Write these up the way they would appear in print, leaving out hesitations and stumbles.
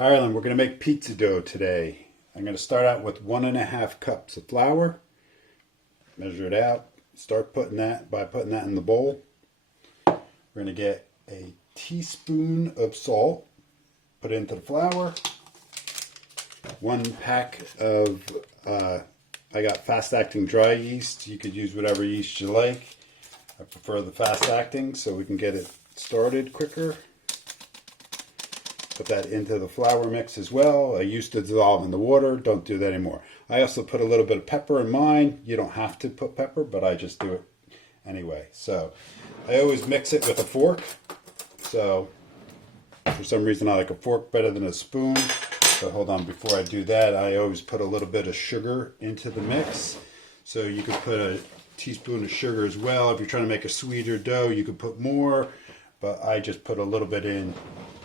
Ireland, we're going to make pizza dough today. I'm going to start out with 1.5 cups of flour. Measure it out. Start putting that in the bowl. We're going to get a teaspoon of salt. Put it into the flour. 1 pack of, I got fast acting dry yeast. You could use whatever yeast you like. I prefer the fast acting so we can get it started quicker. Put that into the flour mix as well. I used to dissolve in the water. Don't do that anymore. I also put a little bit of pepper in mine. You don't have to put pepper, but I just do it anyway. So I always mix it with a fork. So for some reason I like a fork better than a spoon. So hold on, before I do that, I always put a little bit of sugar into the mix. So you could put a teaspoon of sugar as well. If you're trying to make a sweeter dough, you could put more, but I just put a little bit in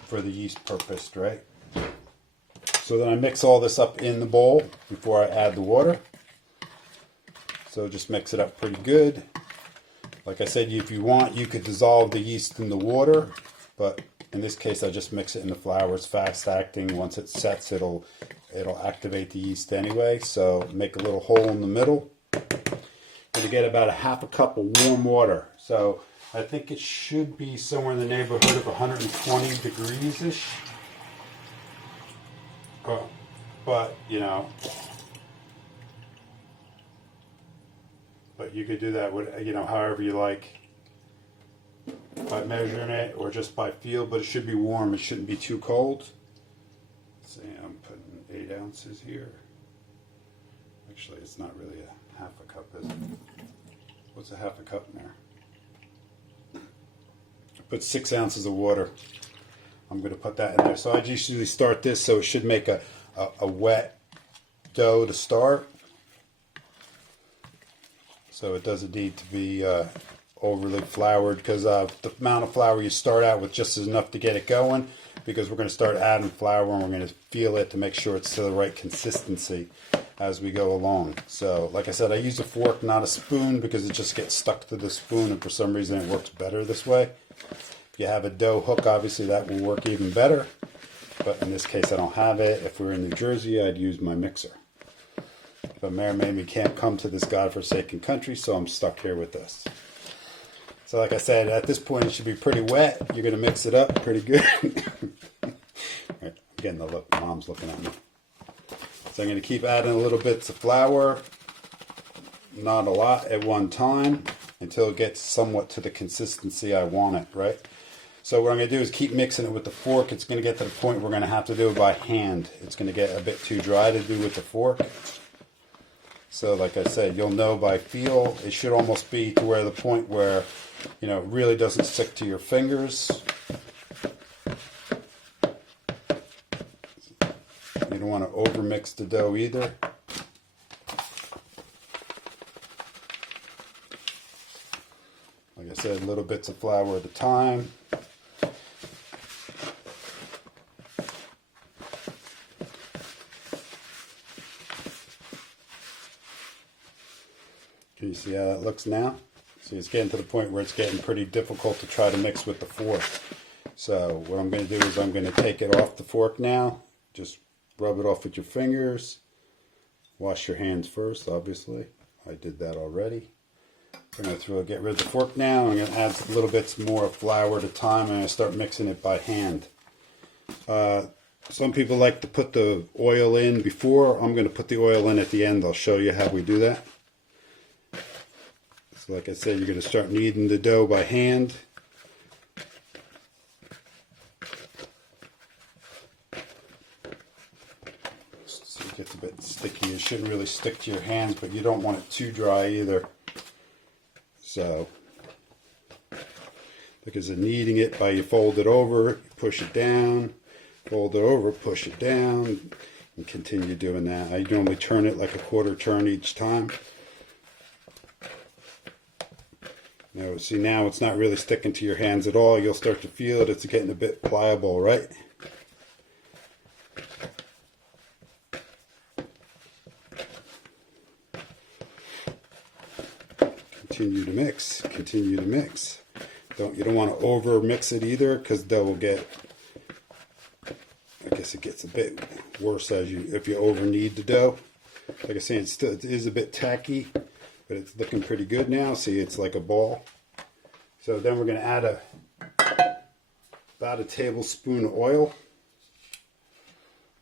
for the yeast purpose, right? So then I mix all this up in the bowl before I add the water. So just mix it up pretty good. Like I said, if you want, you could dissolve the yeast in the water, but in this case, I just mix it in the flour. It's fast acting. Once it sets, it'll activate the yeast anyway. So make a little hole in the middle. Going to get about 1/2 cup of warm water. So I think it should be somewhere in the neighborhood of 120 degrees-ish. Oh, but, you know, you could do that with, you know, however you like, by measuring it or just by feel, but it should be warm. It shouldn't be too cold. Let's see, I'm putting 8 ounces here. Actually, it's not really a 1/2 cup, is it? What's a 1/2 cup in there? Put 6 ounces of water. I'm going to put that in there. So I usually start this so it should make a wet dough to start. So it doesn't need to be overly floured, because the amount of flour you start out with just is enough to get it going, because we're going to start adding flour and we're going to feel it to make sure it's to the right consistency as we go along. So like I said, I use a fork, not a spoon, because it just gets stuck to the spoon, and for some reason it works better this way. If you have a dough hook, obviously that will work even better, but in this case I don't have it. If we were in New Jersey, I'd use my mixer. But Mayor made me can't come to this godforsaken country, so I'm stuck here with this. So like I said, at this point it should be pretty wet. You're going to mix it up pretty good. Right, I'm getting the look. Mom's looking at me. So I'm going to keep adding a little bits of flour, not a lot at one time, until it gets somewhat to the consistency I want it, right? So what I'm going to do is keep mixing it with the fork. It's going to get to the point we're going to have to do it by hand. It's going to get a bit too dry to do with the fork. So like I said, you'll know by feel. It should almost be to where the point where, you know, it really doesn't stick to your fingers. You don't want to overmix the dough either. Like I said, little bits of flour at a time. Can you see how that looks now? See, it's getting to the point where it's getting pretty difficult to try to mix with the fork. So what I'm going to do is I'm going to take it off the fork now. Just rub it off with your fingers. Wash your hands first, obviously. I did that already. I'm going to get rid of the fork now. I'm going to add little bits more flour at a time, and I'm going to start mixing it by hand. Some people like to put the oil in before. I'm going to put the oil in at the end. I'll show you how we do that. So like I said, you're going to start kneading the dough by hand. So it gets a bit sticky. It shouldn't really stick to your hands, but you don't want it too dry either. So, because of kneading it, by you fold it over, push it down, fold it over, push it down, and continue doing that. I normally turn it like a quarter turn each time. Now, see, now it's not really sticking to your hands at all. You'll start to feel it. It's getting a bit pliable, right? Continue to mix. Continue to mix. You don't want to over mix it either, because dough will get I guess it gets a bit worse if you over knead the dough. Like I say, it is a bit tacky, but it's looking pretty good now. See, it's like a ball. So then we're going to add about a tablespoon of oil,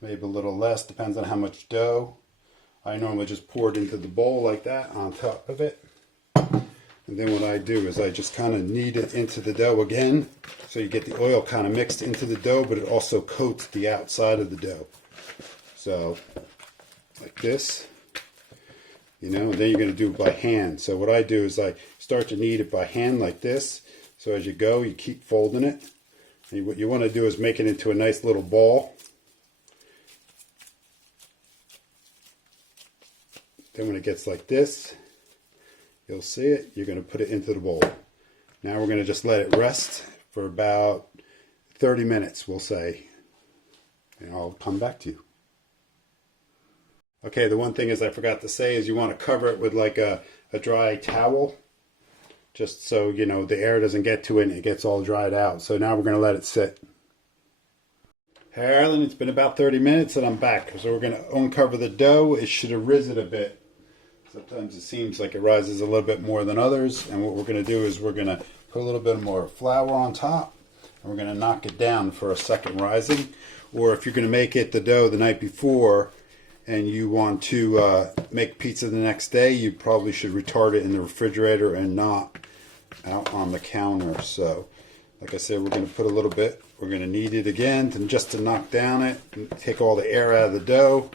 maybe a little less, depends on how much dough. I normally just pour it into the bowl like that on top of it. And then what I do is I just kind of knead it into the dough again, so you get the oil kind of mixed into the dough, but it also coats the outside of the dough. So, like this, you know, and then you're going to do it by hand. So what I do is I start to knead it by hand like this. So as you go, you keep folding it. And what you want to do is make it into a nice little ball. Then when it gets like this, you'll see it, you're going to put it into the bowl. Now we're going to just let it rest for about 30 minutes, we'll say. And I'll come back to you. Okay, the one thing is I forgot to say is you want to cover it with like a dry towel, just so, you know, the air doesn't get to it and it gets all dried out. So now we're going to let it sit. Hey Arlen, it's been about 30 minutes and I'm back. So we're going to uncover the dough. It should have risen a bit. Sometimes it seems like it rises a little bit more than others. And what we're going to do is we're going to put a little bit more flour on top. And we're going to knock it down for a second rising. Or if you're going to make it the dough the night before and you want to make pizza the next day, you probably should retard it in the refrigerator and not out on the counter. So like I said, we're going to put a little bit. We're going to knead it again just to knock down it and take all the air out of the dough.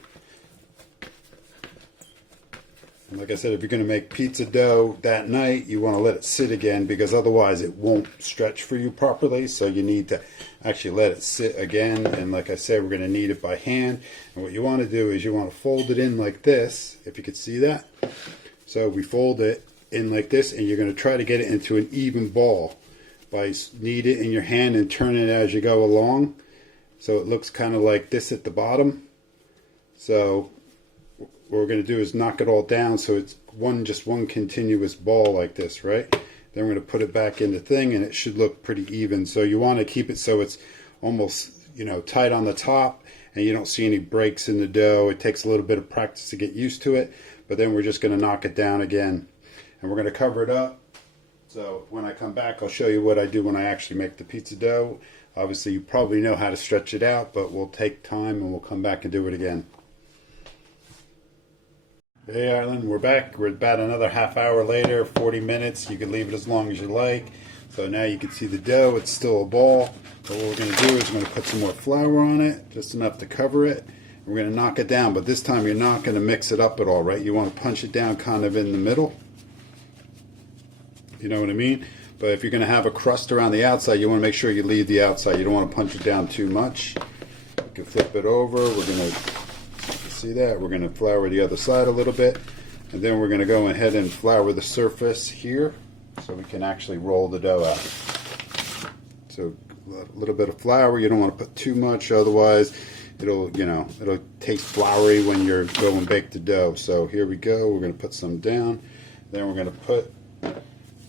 And like I said, if you're going to make pizza dough that night, you want to let it sit again because otherwise it won't stretch for you properly. So you need to actually let it sit again. And like I said, we're going to knead it by hand. And what you want to do is you want to fold it in like this, if you could see that. So we fold it in like this and you're going to try to get it into an even ball by knead it in your hand and turn it as you go along. So it looks kind of like this at the bottom. So what we're going to do is knock it all down so it's just one continuous ball like this, right? Then we're going to put it back in the thing and it should look pretty even. So you want to keep it so it's almost, you know, tight on the top and you don't see any breaks in the dough. It takes a little bit of practice to get used to it, but then we're just going to knock it down again. And we're going to cover it up. So when I come back, I'll show you what I do when I actually make the pizza dough. Obviously, you probably know how to stretch it out, but we'll take time and we'll come back and do it again. Hey Arlen, we're back. We're about another half hour later, 40 minutes. You can leave it as long as you like. So now you can see the dough. It's still a ball. But what we're going to do is we're going to put some more flour on it, just enough to cover it. We're going to knock it down, but this time you're not going to mix it up at all, right? You want to punch it down kind of in the middle. You know what I mean? But if you're going to have a crust around the outside, you want to make sure you leave the outside. You don't want to punch it down too much. You can flip it over. We're going to see that. We're going to flour the other side a little bit. And then we're going to go ahead and flour the surface here so we can actually roll the dough out. So a little bit of flour. You don't want to put too much, otherwise it'll taste floury when you're going to bake the dough. So here we go. We're going to put some down. Then we're going to put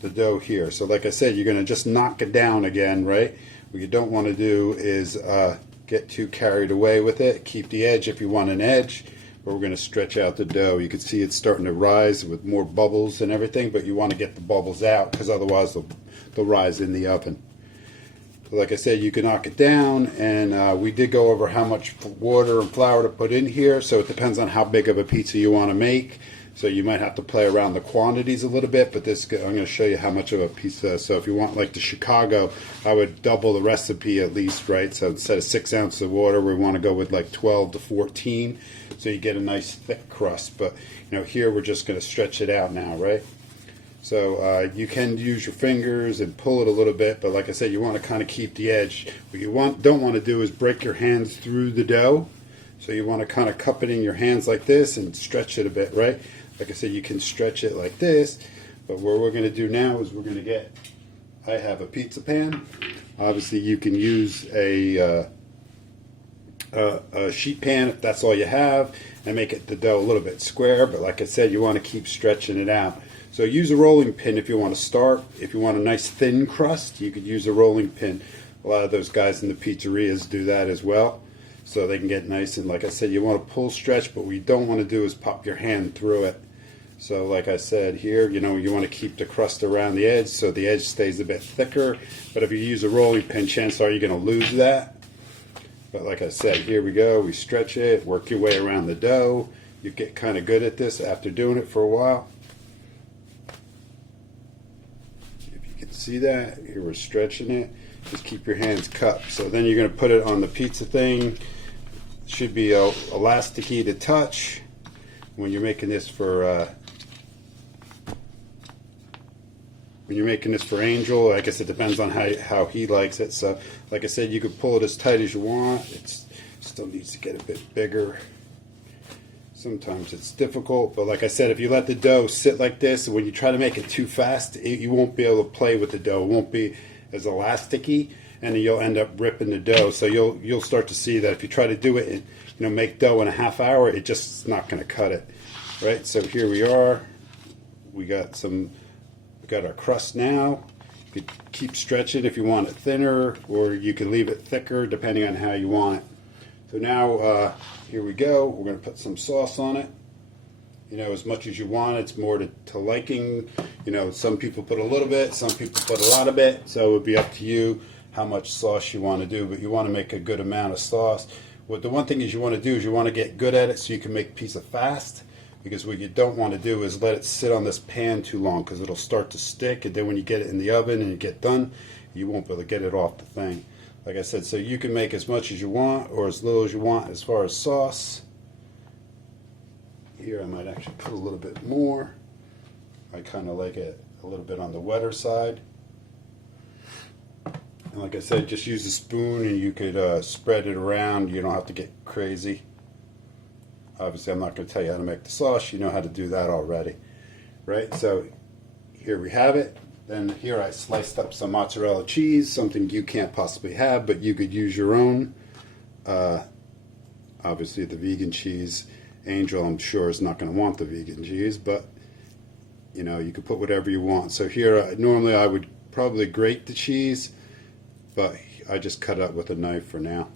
the dough here. So like I said, you're going to just knock it down again, right? What you don't want to do is get too carried away with it. Keep the edge if you want an edge, but we're going to stretch out the dough. You can see it's starting to rise with more bubbles and everything, but you want to get the bubbles out because otherwise they'll rise in the oven. So like I said, you can knock it down, and we did go over how much water and flour to put in here, so it depends on how big of a pizza you want to make. So you might have to play around the quantities a little bit, but I'm going to show you how much of a pizza. So if you want like the Chicago, I would double the recipe at least, right? So instead of 6 ounces of water, we want to go with like 12 to 14, so you get a nice thick crust. But here we're just going to stretch it out now, right? So you can use your fingers and pull it a little bit, but like I said, you want to kind of keep the edge. What you don't want to do is break your hands through the dough. So you want to kind of cup it in your hands like this and stretch it a bit, right? Like I said, you can stretch it like this, but what we're going to do now is we're going to I have a pizza pan. Obviously, you can use a sheet pan if that's all you have, and make the dough a little bit square, but like I said, you want to keep stretching it out. So use a rolling pin if you want to start. If you want a nice thin crust, you could use a rolling pin. A lot of those guys in the pizzerias do that as well. so they can get nice. And like I said, you want to pull stretch, but what you don't want to do is pop your hand through it. So like I said here, you want to keep the crust around the edge so the edge stays a bit thicker. But if you use a rolling pin, chances are you're going to lose that. But like I said, here we go. We stretch it, work your way around the dough. You get kind of good at this after doing it for a while. If you can see that, here we're stretching it. Just keep your hands cupped. So then you're going to put it on the pizza thing. It should be elasticy to touch. When you're making this for Angel, I guess it depends on how he likes it. So like I said, you could pull it as tight as you want. It still needs to get a bit bigger. Sometimes it's difficult, but like I said, if you let the dough sit like this, when you try to make it too fast, you won't be able to play with the dough. It won't be as elasticy, and then you'll end up ripping the dough. So you'll start to see that if you try to do it, make dough in a half hour, it just is not going to cut it, right? So here we are. We got our crust now. You could keep stretching if you want it thinner, or you can leave it thicker depending on how you want it. So now here we go. We're going to put some sauce on it. As much as you want. It's more to liking. Some people put a little bit, some people put a lot of it. So it would be up to you how much sauce you want to do, but you want to make a good amount of sauce. The one thing is you want to do is you want to get good at it so you can make pizza fast, because what you don't want to do is let it sit on this pan too long, because it'll start to stick, and then when you get it in the oven and you get done, you won't be able to get it off the thing. Like I said, so you can make as much as you want or as little as you want as far as sauce. Here I might actually put a little bit more. I kind of like it a little bit on the wetter side. And like I said, just use a spoon and you could spread it around. You don't have to get crazy. Obviously, I'm not going to tell you how to make the sauce. You know how to do that already, right? So here we have it. Then here I sliced up some mozzarella cheese, something you can't possibly have, but you could use your own. Obviously, the vegan cheese. Angel, I'm sure, is not going to want the vegan cheese, but you could put whatever you want. So here, normally I would probably grate the cheese, but I just cut it with a knife for now.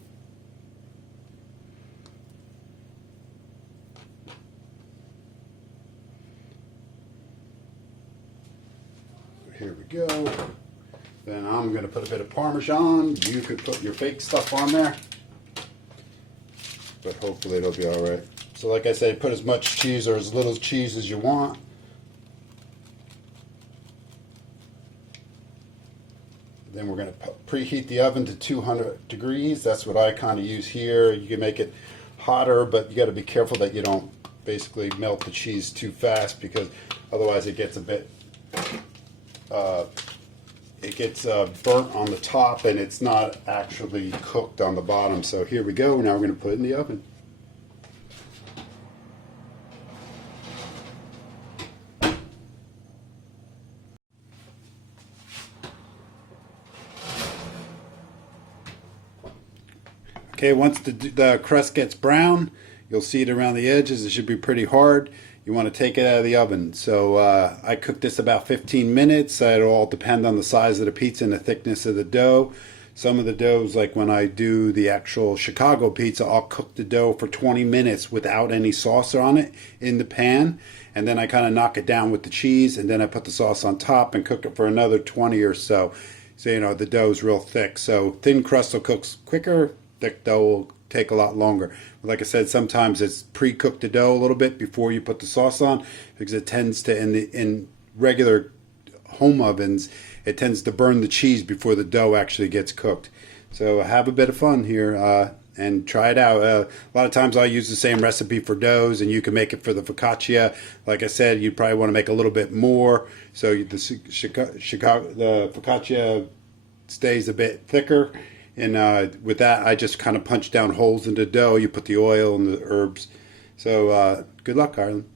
Here we go. Then I'm going to put a bit of Parmesan. You could put your fake stuff on there, but hopefully it'll be all right. So like I say, put as much cheese or as little cheese as you want. Then we're going to preheat the oven to 200 degrees. That's what I kind of use here. You can make it hotter, but you got to be careful that you don't basically melt the cheese too fast, because otherwise it gets a bit burnt on the top and it's not actually cooked on the bottom. So here we go. Now we're going to put it in the oven. Okay, once the crust gets brown, you'll see it around the edges. It should be pretty hard. You want to take it out of the oven. So I cooked this about 15 minutes. It'll all depend on the size of the pizza and the thickness of the dough. Some of the doughs, like when I do the actual Chicago pizza, I'll cook the dough for 20 minutes without any sauce on it in the pan. And then I kind of knock it down with the cheese, and then I put the sauce on top and cook it for another 20 or so. So, the dough's real thick. So thin crust will cook quicker. Thick dough will take a lot longer. Like I said, sometimes it's pre-cooked the dough a little bit before you put the sauce on, because it tends to, in regular home ovens, it tends to burn the cheese before the dough actually gets cooked. So have a bit of fun here and try it out. A lot of times I use the same recipe for doughs, and you can make it for the focaccia. Like I said, you probably want to make a little bit more, so the focaccia stays a bit thicker. And with that, I just kind of punch down holes in the dough. You put the oil and the herbs. So good luck, Harlan.